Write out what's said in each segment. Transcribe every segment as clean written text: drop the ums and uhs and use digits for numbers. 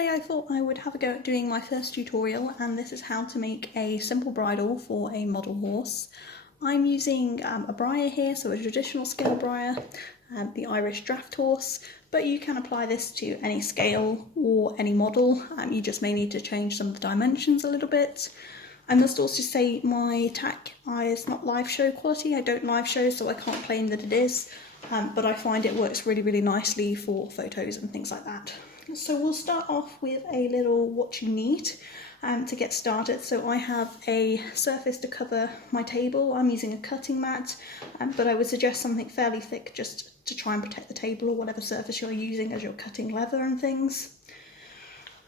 today I thought I would have a go at doing my first tutorial, and this is how to make a simple bridle for a model horse. I'm using a briar here, so a traditional scale briar, the Irish draft horse, but you can apply this to any scale or any model. You just may need to change some of the dimensions a little bit. I must also say my tack is not live show quality. I don't live show, so I can't claim that it is, but I find it works really nicely for photos and things like that. So we'll start off with a little what you need to get started. So I have a surface to cover my table. I'm using a cutting mat, but I would suggest something fairly thick just to try and protect the table or whatever surface you're using as you're cutting leather and things.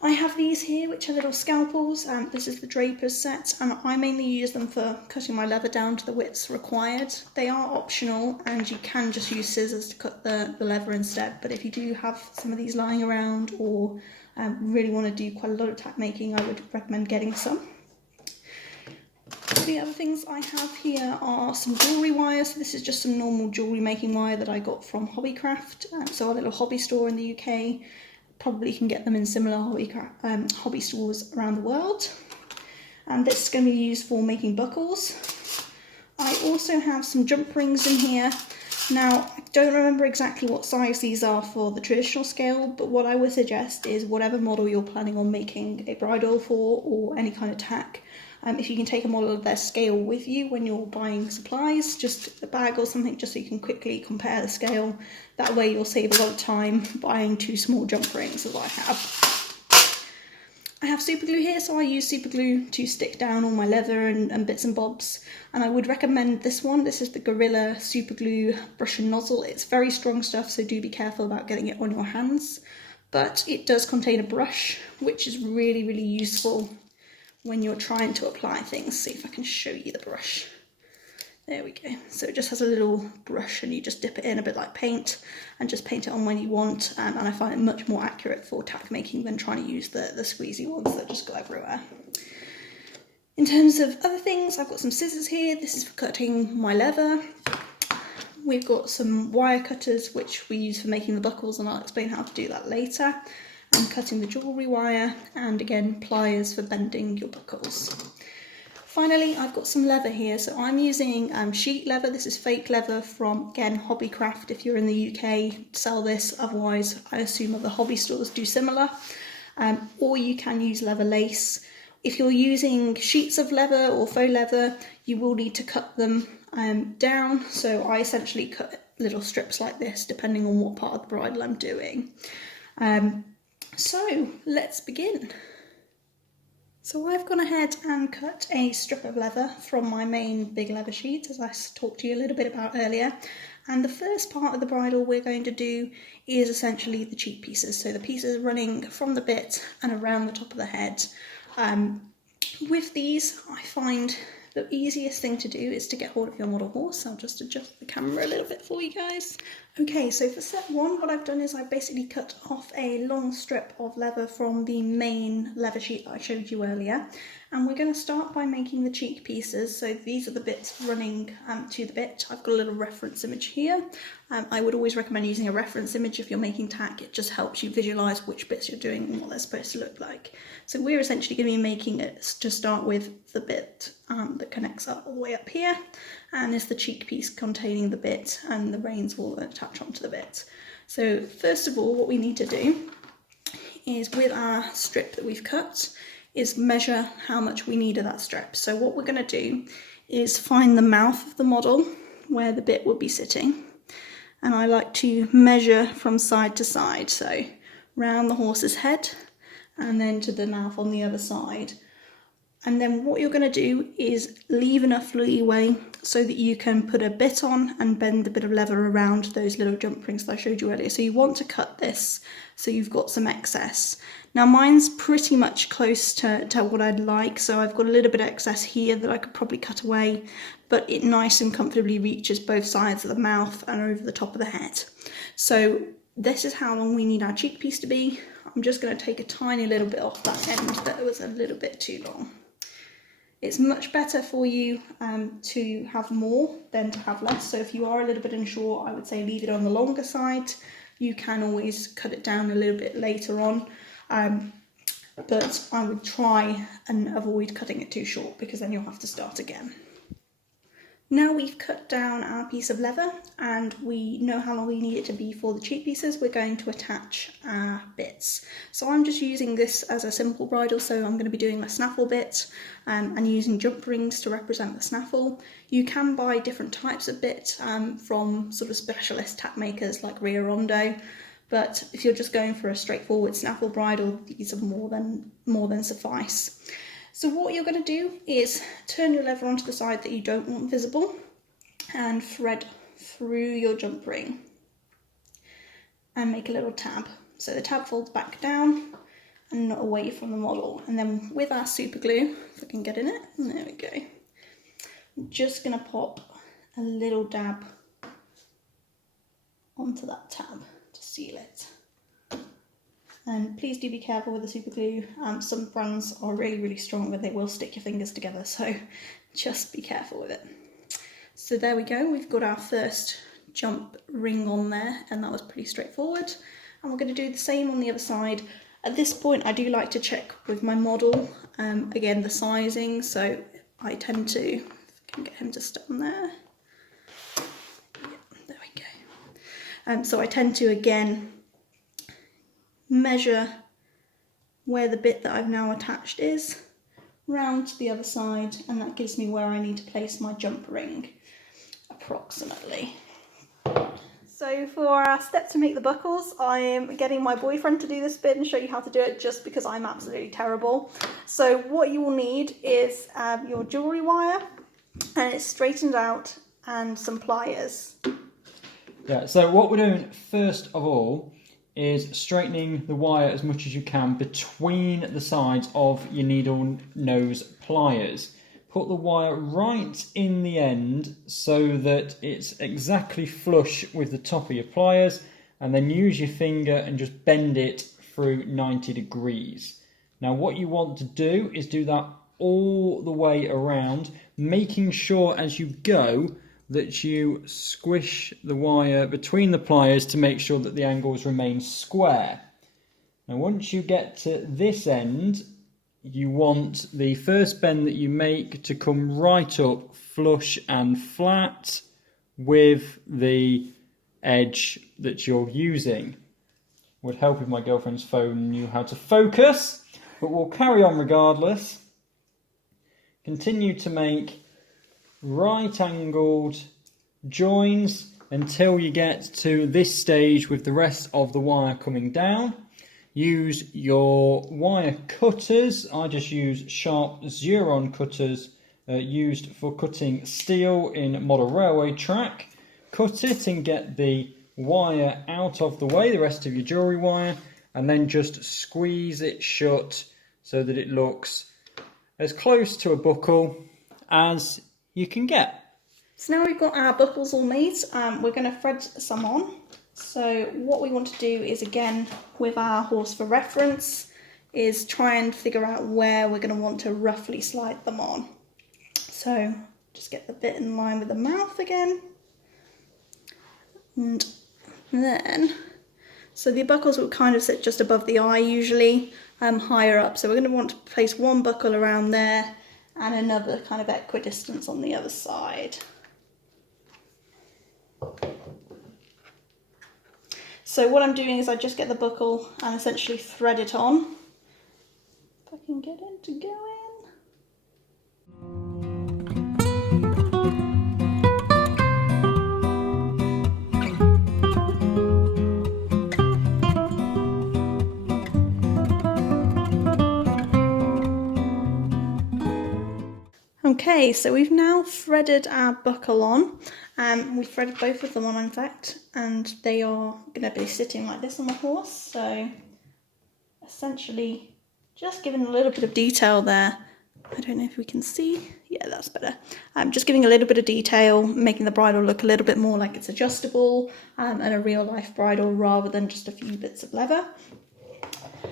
I have these here, which are little scalpels, and this is the draper's set, and I mainly use them for cutting my leather down to the widths required. They are optional, and you can just use scissors to cut the leather instead, but if you do have some of these lying around or really want to do quite a lot of tack making, I would recommend getting some. The other things I have here are some jewellery wire. So this is just some normal jewellery making wire that I got from Hobbycraft, so a little hobby store in the UK. Probably can get them in similar hobby stores around the world. And this is going to be used for making buckles. I also have some jump rings in here. Now, I don't remember exactly what size these are for the traditional scale, but what I would suggest is whatever model you're planning on making a bridle for or any kind of tack, if you can take a model of their scale with you when you're buying supplies, just a bag or something, just so you can quickly compare the scale. That way you'll save a lot of time buying two small jump rings, as I have. I have super glue here, so I use super glue to stick down all my leather and bits and bobs. And I would recommend this one. This is the Gorilla Super Glue Brush and Nozzle. It's very strong stuff, so do be careful about getting it on your hands. But it does contain a brush, which is really useful when you're trying to apply things. See if I can show you the brush. There we go. So it just has a little brush and you just dip it in a bit like paint and just paint it on when you want. And I find it much more accurate for tack making than trying to use the squeezy ones that just go everywhere. In terms of other things, I've got some scissors here. This is for cutting my leather. We've got some wire cutters which we use for making the buckles, and I'll explain how to do that later. I'm cutting the jewellery wire, and again pliers for bending your buckles. Finally, I've got some leather here, so I'm using sheet leather. This is fake leather from, again, Hobbycraft. If you're in the UK, sell this, otherwise I assume other hobby stores do similar. Or you can use leather lace. If you're using sheets of leather or faux leather, you will need to cut them down, so I essentially cut little strips like this depending on what part of the bridle I'm doing. So let's begin. So I've gone ahead and cut a strip of leather from my main big leather sheet, as I talked to you a little bit about earlier. And the first part of the bridle we're going to do is essentially the cheek pieces. So the pieces running from the bit and around the top of the head. With these, I find the easiest thing to do is to get hold of your model horse. I'll just adjust the camera a little bit for you guys. Okay, so for step one, what I've done is I basically cut off a long strip of leather from the main leather sheet that I showed you earlier. And we're going to start by making the cheek pieces. So these are the bits running to the bit. I've got a little reference image here. I would always recommend using a reference image if you're making tack. It just helps you visualise which bits you're doing and what they're supposed to look like. So we're essentially going to be making it to start with the bit that connects up all the way up here, and is the cheek piece containing the bit, and the reins will attach onto the bit. So first of all, what we need to do is, with our strip that we've cut, is measure how much we need of that strip. So what we're going to do is find the mouth of the model where the bit will be sitting, and I like to measure from side to side, so round the horse's head and then to the mouth on the other side. And then what you're going to do is leave enough leeway so that you can put a bit on and bend a bit of leather around those little jump rings that I showed you earlier. So you want to cut this so you've got some excess. Now mine's pretty much close to what I'd like, so I've got a little bit of excess here that I could probably cut away, but it nice and comfortably reaches both sides of the mouth and over the top of the head. So this is how long we need our cheek piece to be. I'm just going to take a tiny little bit off that end that was a little bit too long. It's much better for you to have more than to have less. So if you are a little bit unsure, I would say leave it on the longer side. You can always cut it down a little bit later on. but I would try and avoid cutting it too short because then you'll have to start again. Now we've cut down our piece of leather and we know how long we need it to be for the cheek pieces, we're going to attach our bits. So I'm just using this as a simple bridle, so I'm going to be doing my snaffle bit and using jump rings to represent the snaffle. You can buy different types of bit from sort of specialist tack makers like Rio Rondo, but if you're just going for a straightforward snaffle bridle, these are more than suffice. So what you're going to do is turn your leather onto the side that you don't want visible and thread through your jump ring and make a little tab. So the tab folds back down and not away from the model. And then with our super glue, if I can get in it, there we go. I'm just going to pop a little dab onto that tab to seal it. And please do be careful with the super glue. Some brands are really strong, but they will stick your fingers together, so just be careful with it. So there we go, we've got our first jump ring on there, and that was pretty straightforward. And we're going to do the same on the other side. At this point I do like to check with my model, again the sizing, so I tend to, if I can get him to stand there. Yeah, there we go. So I tend to again measure where the bit that I've now attached is, round to the other side, and that gives me where I need to place my jump ring, approximately. So for our step to make the buckles, I am getting my boyfriend to do this bit and show you how to do it, just because I'm absolutely terrible. So what you will need is your jewellery wire, and it's straightened out, and some pliers. Yeah, so what we're doing first of all is straightening the wire as much as you can between the sides of your needle nose pliers. Put the wire right in the end so that it's exactly flush with the top of your pliers, and then use your finger and just bend it through 90 degrees. Now what you want to do is do that all the way around, making sure as you go that you squish the wire between the pliers to make sure that the angles remain square. Now once you get to this end, you want the first bend that you make to come right up flush and flat with the edge that you're using. Would help if my girlfriend's phone knew how to focus, but we'll carry on regardless. Continue to make right angled joins until you get to this stage with the rest of the wire coming down. Use your wire cutters. I just use sharp Xuron cutters used for cutting steel in model railway track. Cut it and get the wire out of the way, the rest of your jewellery wire, and then just squeeze it shut so that it looks as close to a buckle as you can get. So now we've got our buckles all made, we're going to thread some on. So what we want to do is, again, with our horse for reference, is try and figure out where we're going to want to roughly slide them on. So just get the bit in line with the mouth again. And then, so the buckles will kind of sit just above the eye usually, higher up. So we're going to want to place one buckle around there and another kind of equidistance on the other side. So what I'm doing is I just get the buckle and essentially thread it on. If I can get it to go in. Okay, so we've now threaded our buckle on. We've threaded both of them on, in fact, and they are going to be sitting like this on the horse. So essentially just giving a little bit of detail there. I don't know if we can see. Yeah, that's better. Just giving a little bit of detail, making the bridle look a little bit more like it's adjustable and a real life bridle rather than just a few bits of leather.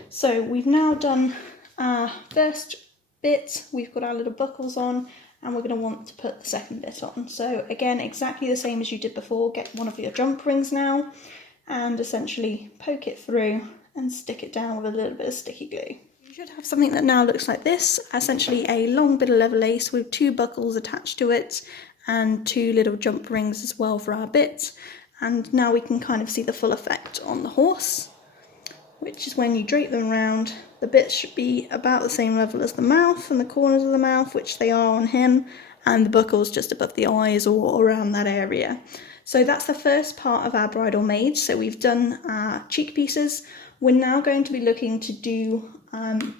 So we've now done our first bit, we've got our little buckles on, and we're going to want to put the second bit on. So again, exactly the same as you did before, get one of your jump rings now and essentially poke it through and stick it down with a little bit of sticky glue. should have something that now looks like this, essentially a long bit of leather lace with 2 buckles attached to it and 2 little jump rings as well for our bits. And now we can kind of see the full effect on the horse, which is when you drape them around, the bits should be about the same level as the mouth and the corners of the mouth, which they are on him, and the buckles just above the eyes or around that area. So that's the first part of our bridle made. So we've done our cheek pieces. We're now going to be looking to do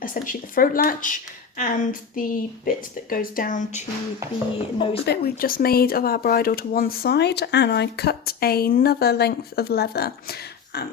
essentially the throat latch and the bit that goes down to the nose bit we've just made of our bridle to one side, and I cut another length of leather.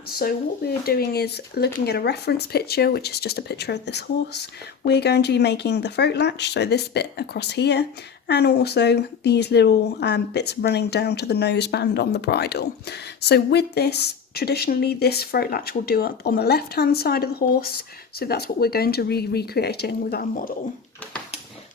So what we're doing is looking at a reference picture, which is just a picture of this horse. We're going to be making the throat latch, so this bit across here, and also these little bits running down to the noseband on the bridle. So with this, traditionally this throat latch will do up on the left hand side of the horse, so that's what we're going to be recreating with our model.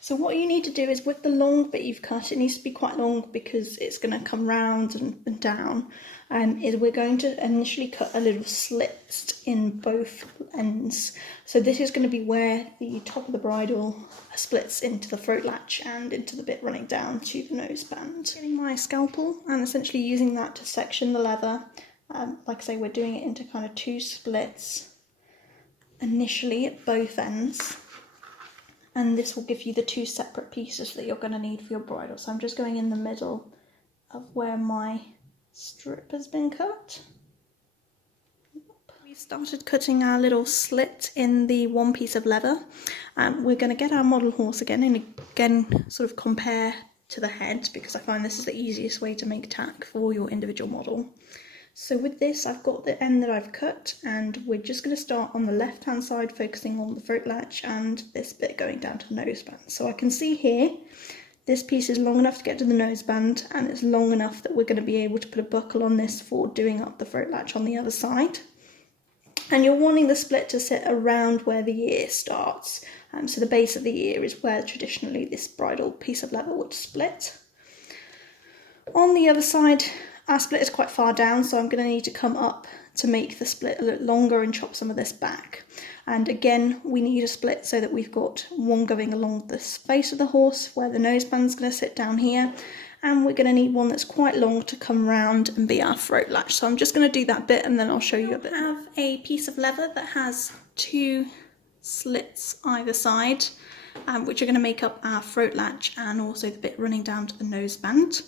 So what you need to do is with the long bit you've cut, it needs to be quite long because it's going to come round and down, is we're going to initially cut a little slit in both ends. So this is going to be where the top of the bridle splits into the throat latch and into the bit running down to the noseband. Getting my scalpel and essentially using that to section the leather. Like I say, we're doing it into kind of 2 splits initially at both ends. And this will give you the 2 separate pieces that you're going to need for your bridle. So I'm just going in the middle of where my strip has been cut. We started cutting our little slit in the one piece of leather. We're going to get our model horse again and again sort of compare to the head, because I find this is the easiest way to make tack for your individual model. So with this, I've got the end that I've cut, and we're just going to start on the left hand side focusing on the throat latch and this bit going down to the noseband. So I can see here this piece is long enough to get to the noseband, and it's long enough that we're going to be able to put a buckle on this for doing up the throat latch on the other side. And you're wanting the split to sit around where the ear starts. So the base of the ear is where traditionally this bridle piece of leather would split. On the other side, our split is quite far down, so I'm going to need to come up to make the split a little longer and chop some of this back. And again, we need a split so that we've got one going along the face of the horse where the noseband's going to sit down here, and we're going to need one that's quite long to come round and be our throat latch. So I'm just going to do that bit and then I'll show you a bit. I have a piece of leather that has 2 slits either side, which are going to make up our throat latch and also the bit running down to the noseband.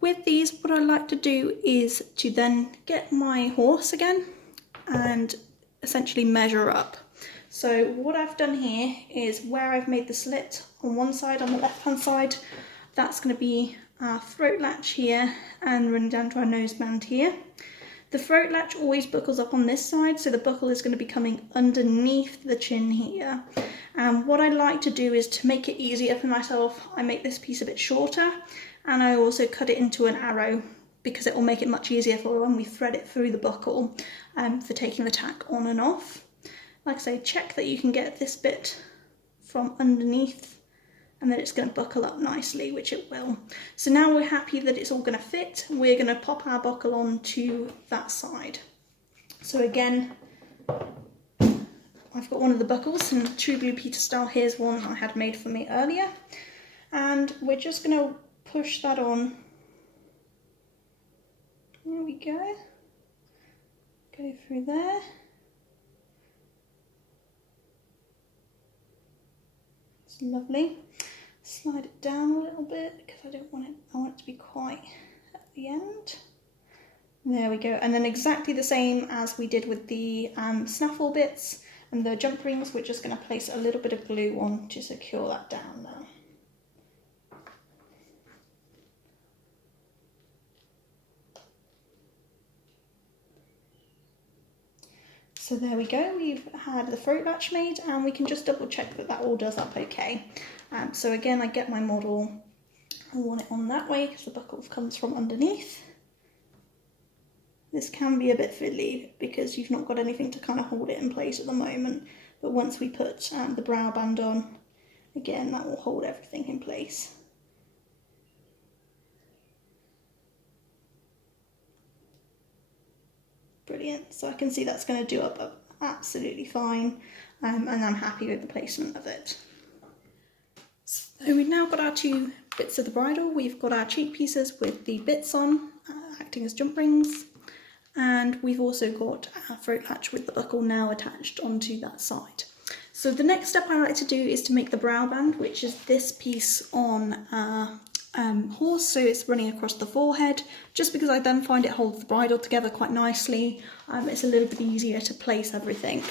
With these, what I like to do is to then get my horse again and essentially measure up. So what I've done here is where I've made the slit on one side, on the left hand side, that's going to be our throat latch here and running down to our noseband here. The throat latch always buckles up on this side, so the buckle is going to be coming underneath the chin here. And what I like to do is to make it easier for myself, I make this piece a bit shorter, and I also cut it into an arrow because it will make it much easier for when we thread it through the buckle for taking the tack on and off. Like I say, check that you can get this bit from underneath and then it's going to buckle up nicely, which it will. So now we're happy that it's all going to fit. We're going to pop our buckle onto that side. So again, I've got one of the buckles, and True Blue Peter style, here's one I had made for me earlier. And we're just going to push that on. There we go. Go through there. It's lovely. Slide it down a little bit because I don't want it, I want it to be quite at the end. There we go. And then exactly the same as we did with the snaffle bits and the jump rings, we're just going to place a little bit of glue on to secure that down now. So there we go, we've had the throat latch made, and we can just double check that that all does up okay. So again, I get my model, I want it on that way because the buckle comes from underneath. This can be a bit fiddly because you've not got anything to kind of hold it in place at the moment, but once we put the brow band on, again, that will hold everything in place. Brilliant, so I can see that's going to do up absolutely fine, and I'm happy with the placement of it. So we've now got our two bits of the bridle. We've got our cheek pieces with the bits on, acting as jump rings, and we've also got our throat latch with the buckle now attached onto that side. So the next step I like to do is to make the brow band, which is this piece on our horse, so it's running across the forehead, just because I then find it holds the bridle together quite nicely. It's a little bit easier to place everything.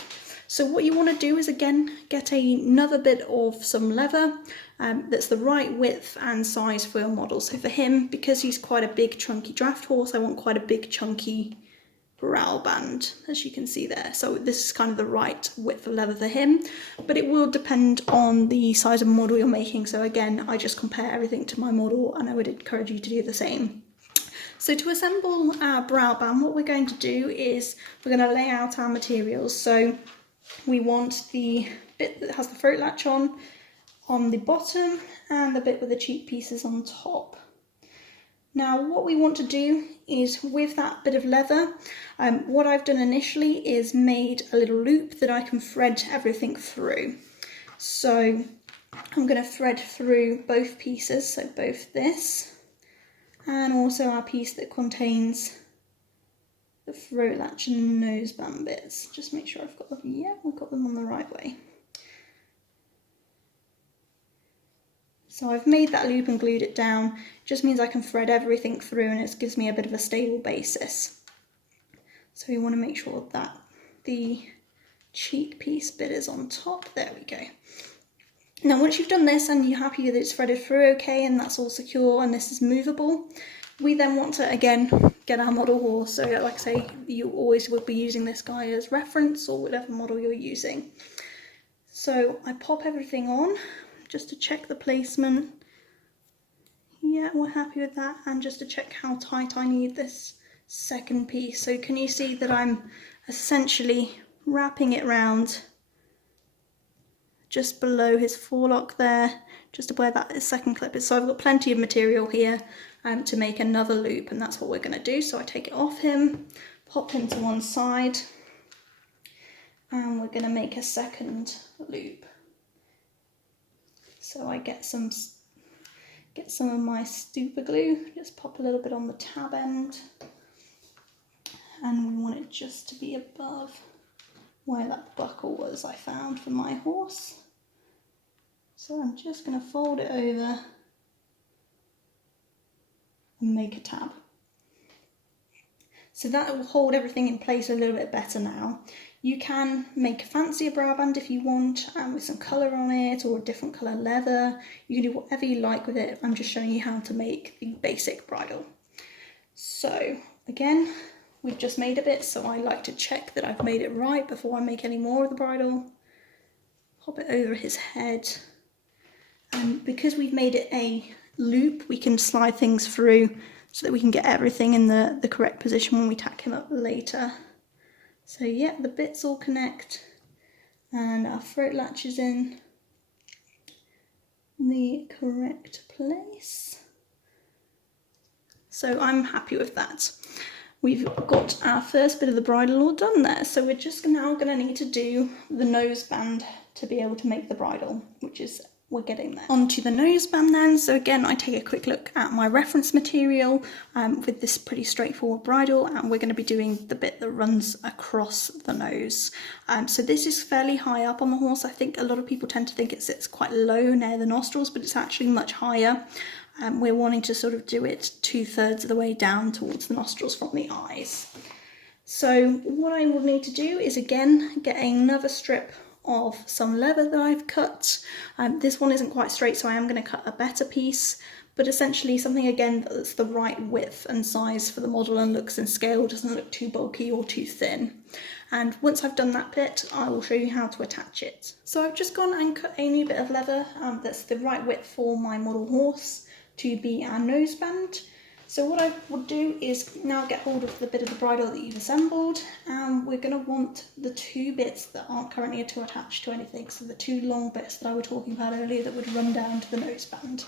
So what you want to do is again get another bit of some leather that's the right width and size for your model. So for him, because he's quite a big chunky draft horse, I want quite a big chunky brow band, as you can see there. So this is kind of the right width of leather for him, but it will depend on the size of model you're making. So again, I just compare everything to my model, and I would encourage you to do the same. So to assemble our brow band, what we're going to do is we're going to lay out our materials. So we want the bit that has the throat latch on the bottom, and the bit with the cheek pieces on top. Now what we want to do is, with that bit of leather, what I've done initially is made a little loop that I can thread everything through. So I'm going to thread through both pieces, so both this and also our piece that contains the throat latch and noseband bits. Just make sure I've got them, yeah, we've got them on the right way. So I've made that loop and glued it down. It just means I can thread everything through, and it gives me a bit of a stable basis. So we want to make sure that the cheek piece bit is on top. There we go. Now once you've done this and you're happy that it's threaded through okay and that's all secure and this is movable, we then want to again get our model horse. So like I say, you always will be using this guy as reference, or whatever model you're using. So I pop everything on just to check the placement. Yeah, we're happy with that, and just to check how tight I need this second piece. So can you see that I'm essentially wrapping it round just below his forelock there, just to where that second clip is. So I've got plenty of material here to make another loop, and that's what we're going to do. So I take it off him, pop him to one side, and we're going to make a second loop. So I get some of my super glue, just pop a little bit on the tab end, and we want it just to be above where that buckle was I found for my horse. So I'm just going to fold it over and make a tab. So that will hold everything in place a little bit better now. You can make a fancier brow band if you want, with some colour on it or a different colour leather. You can do whatever you like with it. I'm just showing you how to make the basic bridle. So again, we've just made a bit, so I like to check that I've made it right before I make any more of the bridle. Pop it over his head. And because we've made it a loop, we can slide things through so that we can get everything in the correct position when we tack him up later. So yeah, the bits all connect, and our throat latch is in the correct place. So I'm happy with that. We've got our first bit of the bridle all done there, so we're just now going to need to do the noseband to be able to make the bridle, which is, we're getting there. Onto the noseband then. So again, I take a quick look at my reference material with this pretty straightforward bridle, and we're going to be doing the bit that runs across the nose. So this is fairly high up on the horse. I think a lot of people tend to think it sits quite low near the nostrils, but it's actually much higher. We're wanting to sort of do it 2/3 of the way down towards the nostrils from the eyes. So what I will need to do is again get another strip of some leather that I've cut. This one isn't quite straight, so I am going to cut a better piece, but essentially something again that's the right width and size for the model and looks in scale, doesn't look too bulky or too thin. And once I've done that bit, I will show you how to attach it. So I've just gone and cut a new bit of leather that's the right width for my model horse to be our noseband. So what I will do is now get hold of the bit of the bridle that you've assembled, and we're going to want the two bits that aren't currently attached to anything, so the two long bits that I was talking about earlier that would run down to the noseband.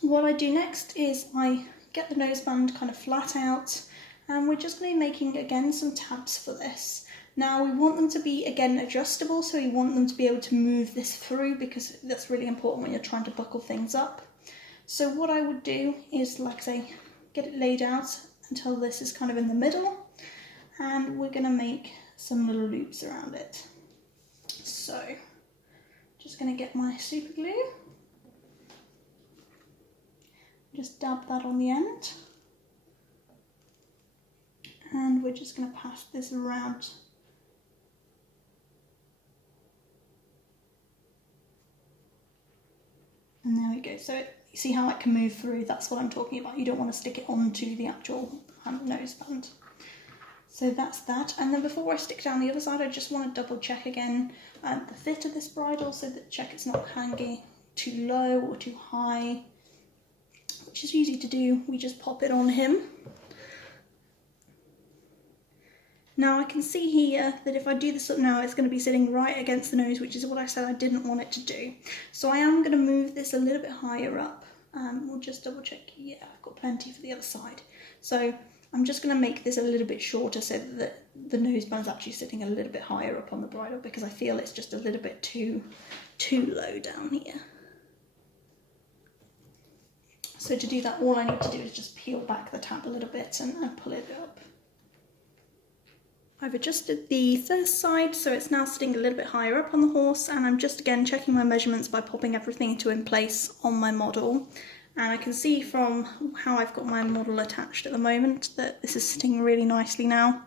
What I do next is I get the noseband kind of flat out, and we're just going to be making again some tabs for this. Now we want them to be, again, adjustable, so we want them to be able to move this through, because that's really important when you're trying to buckle things up. So what I would do is, like I say, get it laid out until this is kind of in the middle, and we're going to make some little loops around it. So just going to get my super glue, just dab that on the end, and we're just going to pass this around. And there we go. So you see how it can move through? That's what I'm talking about. You don't want to stick it onto the actual noseband. So that's that. And then before I stick down the other side, I just want to double check again the fit of this bridle, so that check it's not hanging too low or too high, which is easy to do. We just pop it on him. Now I can see here that if I do this up now, it's going to be sitting right against the nose, which is what I said I didn't want it to do. So I am going to move this a little bit higher up. We'll just double check. Yeah, I've got plenty for the other side. So I'm just going to make this a little bit shorter so that the noseband's actually sitting a little bit higher up on the bridle, because I feel it's just a little bit too low down here. So to do that, all I need to do is just peel back the tab a little bit and pull it up. I've adjusted the first side, so it's now sitting a little bit higher up on the horse, and I'm just again checking my measurements by popping everything in place on my model. And I can see from how I've got my model attached at the moment that this is sitting really nicely now,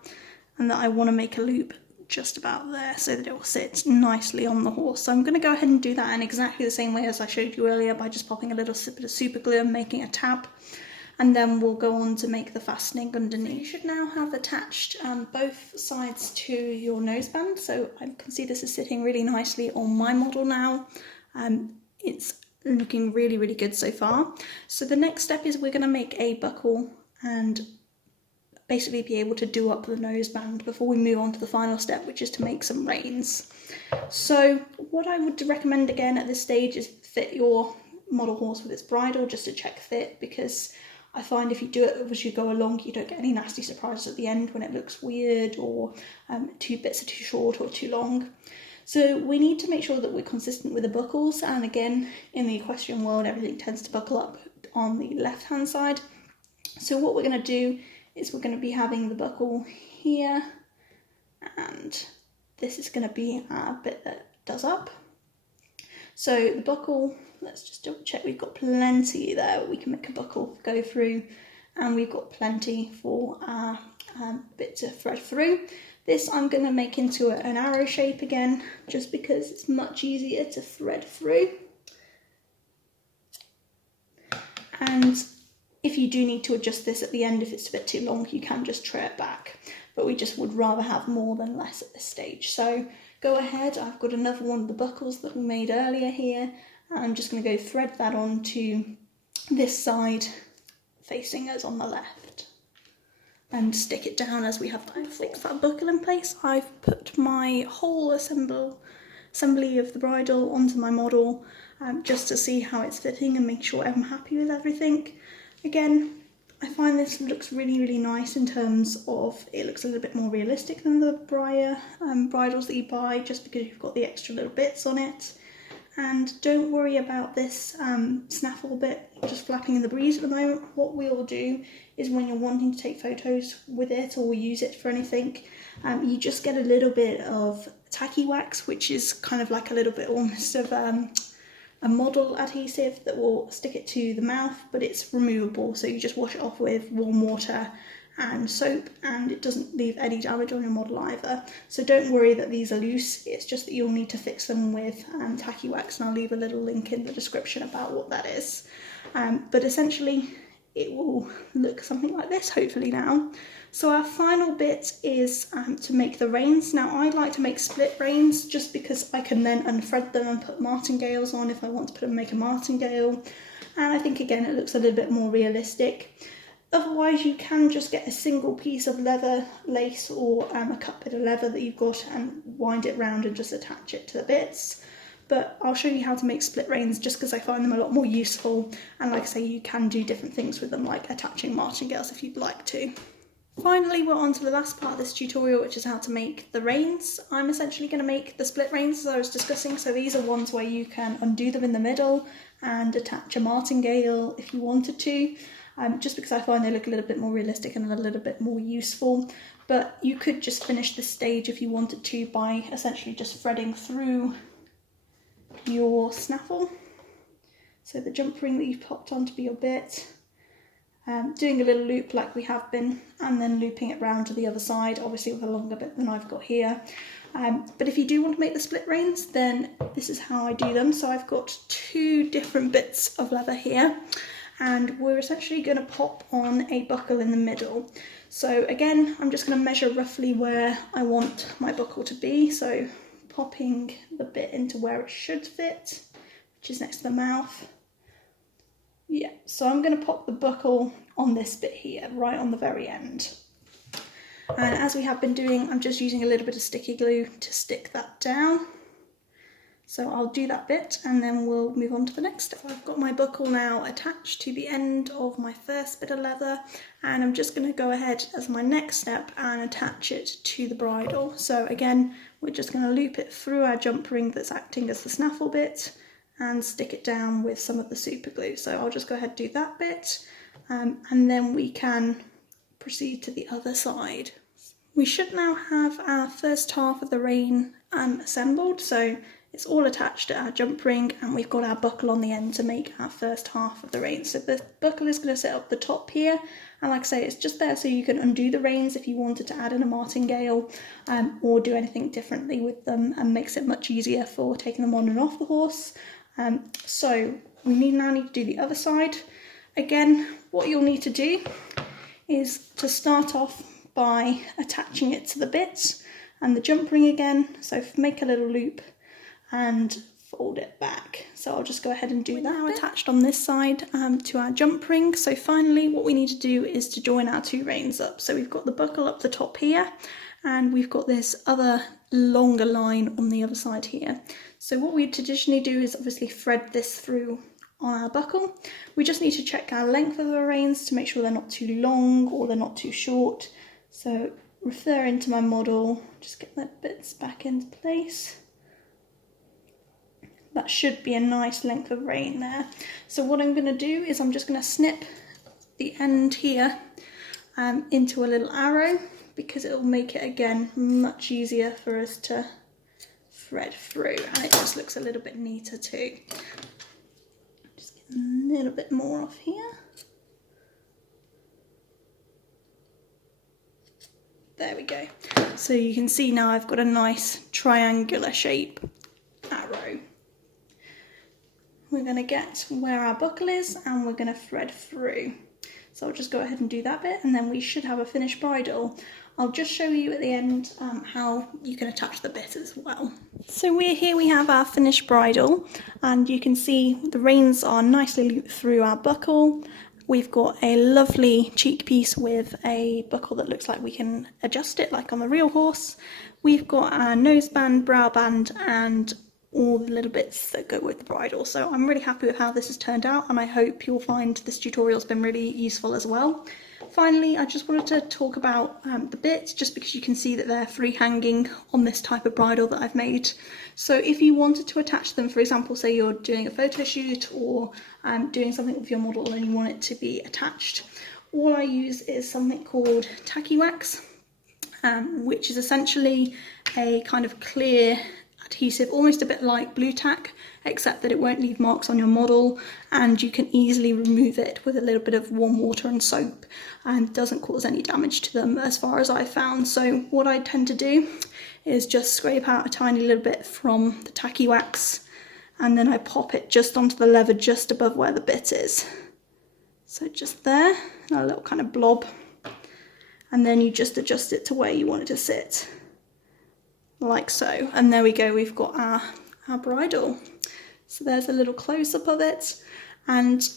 and that I want to make a loop just about there so that it will sit nicely on the horse. So I'm going to go ahead and do that in exactly the same way as I showed you earlier, by just popping a little bit of super glue and making a tab. And then we'll go on to make the fastening underneath. So you should now have attached both sides to your noseband. So I can see this is sitting really nicely on my model now. It's looking really, really good so far. So the next step is we're going to make a buckle and basically be able to do up the noseband before we move on to the final step, which is to make some reins. So what I would recommend again at this stage is fit your model horse with its bridle, just to check fit, because I find if you do it as you go along, you don't get any nasty surprises at the end when it looks weird, or two bits are too short or too long. So we need to make sure that we're consistent with the buckles, and again, in the equestrian world, everything tends to buckle up on the left-hand side. So what we're going to do is we're going to be having the buckle here, and this is going to be our bit that does up. So the buckle, let's just double check, we've got plenty there, we can make a buckle go through, and we've got plenty for our bit to thread through. This I'm going to make into an arrow shape again, just because it's much easier to thread through. And if you do need to adjust this at the end, if it's a bit too long, you can just trim it back. But we just would rather have more than less at this stage. So go ahead, I've got another one of the buckles that we made earlier here. And I'm just going to go thread that onto this side, facing us on the left. And stick it down as we have to fix that buckle in place. I've put my whole assembly of the bridle onto my model just to see how it's fitting and make sure I'm happy with everything. Again, I find this looks really, really nice in terms of it looks a little bit more realistic than the bridles that you buy, just because you've got the extra little bits on it. And don't worry about this snaffle bit just flapping in the breeze at the moment. What we'll do is when you're wanting to take photos with it or use it for anything, you just get a little bit of tacky wax, which is kind of like a little bit almost of a model adhesive that will stick it to the mouth, but it's removable. So you just wash it off with warm water and soap, and it doesn't leave any damage on your model either. So don't worry that these are loose, it's just that you'll need to fix them with tacky wax, and I'll leave a little link in the description about what that is. But essentially it will look something like this hopefully now. So our final bit is to make the reins. Now I like to make split reins just because I can then unthread them and put martingales on if I want to make a martingale, and I think again it looks a little bit more realistic. Otherwise you can just get a single piece of leather lace or a cut bit of leather that you've got and wind it round and just attach it to the bits. But I'll show you how to make split reins just because I find them a lot more useful, and like I say, you can do different things with them, like attaching martingales if you'd like to. Finally, we're on to the last part of this tutorial, which is how to make the reins. I'm essentially going to make the split reins as I was discussing, so these are ones where you can undo them in the middle and attach a martingale if you wanted to, just because I find they look a little bit more realistic and a little bit more useful. But you could just finish this stage if you wanted to by essentially just threading through your snaffle, so the jump ring that you've popped onto your bit, doing a little loop like we have been, and then looping it round to the other side, obviously with a longer bit than I've got here. But if you do want to make the split reins, then this is how I do them. So I've got 2 different bits of leather here, and we're essentially going to pop on a buckle in the middle. So again, I'm just going to measure roughly where I want my buckle to be, so popping the bit into where it should fit, which is next to the mouth. Yeah, so I'm going to pop the buckle on this bit here, right on the very end. And as we have been doing, I'm just using a little bit of sticky glue to stick that down. So I'll do that bit and then we'll move on to the next step. I've got my buckle now attached to the end of my first bit of leather, and I'm just going to go ahead as my next step and attach it to the bridle. So again, we're just going to loop it through our jump ring that's acting as the snaffle bit and stick it down with some of the super glue. So I'll just go ahead and do that bit, and then we can proceed to the other side. We should now have our first half of the rein assembled, so it's all attached to our jump ring and we've got our buckle on the end to make our first half of the rein. So the buckle is going to sit up the top here, and like I say, it's just there so you can undo the reins if you wanted to add in a martingale or do anything differently with them, and makes it much easier for taking them on and off the horse. So we now need to do the other side. Again, what you'll need to do is to start off by attaching it to the bits and the jump ring again. So make a little loop and fold it back. So I'll just go ahead and do that. Now attached on this side to our jump ring. So finally what we need to do is to join our 2 reins up. So we've got the buckle up the top here, and we've got this other longer line on the other side here. So what we traditionally do is obviously thread this through on our buckle. We just need to check our length of the reins to make sure they're not too long or they're not too short. So referring to my model, just get the bits back into place. That should be a nice length of rein there. So what I'm going to do is I'm just going to snip the end here into a little arrow, because it will make it again much easier for us to thread through, and it just looks a little bit neater too. Just get a little bit more off here. There we go. So you can see now I've got a nice triangular shape arrow. We're going to get where our buckle is and we're going to thread through. So I'll just go ahead and do that bit, and then we should have a finished bridle. I'll just show you at the end how you can attach the bit as well. So here we have our finished bridle, and you can see the reins are nicely looped through our buckle. We've got a lovely cheek piece with a buckle that looks like we can adjust it like on the real horse. We've got our noseband, brow band, and all the little bits that go with the bridle. So I'm really happy with how this has turned out, and I hope you'll find this tutorial's been really useful as well. Finally, I just wanted to talk about the bits, just because you can see that they're free hanging on this type of bridle that I've made. So if you wanted to attach them, for example, say you're doing a photo shoot or doing something with your model and you want it to be attached, all I use is something called tacky wax, which is essentially a kind of clear adhesive, almost a bit like blue tack, except that it won't leave marks on your model, and you can easily remove it with a little bit of warm water and soap, and doesn't cause any damage to them as far as I've found. So what I tend to do is just scrape out a tiny little bit from the tacky wax, and then I pop it just onto the leather just above where the bit is. So just there, a little kind of blob, and then you just adjust it to where you want it to sit, like so. And there we go, we've got our bridle. So there's a little close-up of it, and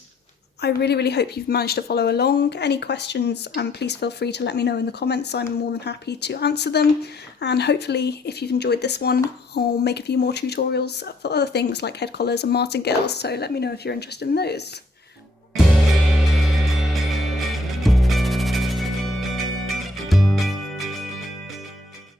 I really hope you've managed to follow along. Any questions, please feel free to let me know in the comments. I'm more than happy to answer them, and hopefully if you've enjoyed this one, I'll make a few more tutorials for other things like head collars and martingales, so let me know if you're interested in those.